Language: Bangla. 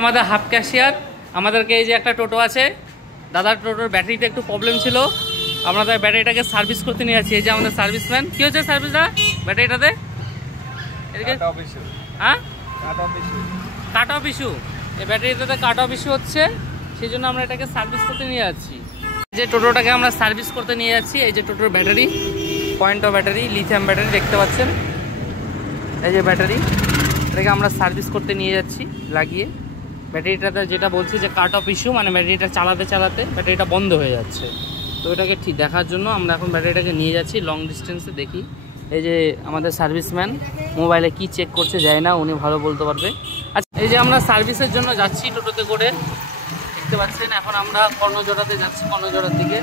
আমাদের হাফ ক্যাশিয়ার আমাদেরকে এই যে একটা টোটো আছে, দাদার টোটোর ব্যাটারিতে একটু প্রবলেম ছিল, আমরা তাই ব্যাটারিটাকে সার্ভিস করতে নিয়ে যাচ্ছি। এই যে আমাদের সার্ভিসম্যান, কি হচ্ছে সার্ভিসটা ব্যাটারিটাতে? হ্যাঁ, কাট অফ ইস্যু, এই ব্যাটারিটাতে কাট অফ ইস্যু হচ্ছে, সেই জন্য আমরা এটাকে সার্ভিস করতে নিয়ে যাচ্ছি। এই যে টোটোটাকে আমরা সার্ভিস করতে নিয়ে যাচ্ছি, এই যে টোটোর battery, point of battery, lithium battery দেখতে পাচ্ছেন, এই যে ব্যাটারি, এটাকে আমরা সার্ভিস করতে নিয়ে যাচ্ছি লাগিয়ে। ব্যাটারিটাতে যেটা বলছি যে কাট অফ ইস্যু, মানে ব্যাটারিটা চালাতে চালাতে ব্যাটারিটা বন্ধ হয়ে যাচ্ছে, তো এটাকে ঠিক দেখার জন্য আমরা এখন ব্যাটারিটাকে নিয়ে যাচ্ছি লং ডিস্টেন্সে। দেখি এই যে আমাদের সার্ভিসম্যান মোবাইলে কি চেক করছে যায় না, উনি ভালো বলতে পারবে। আচ্ছা, এই যে আমরা সার্ভিসের জন্য যাচ্ছি টোটোতে করে, দেখতে পাচ্ছেন এখন আমরা কর্ণজোড়াতে যাচ্ছি, কর্ণজোড়ার দিকে।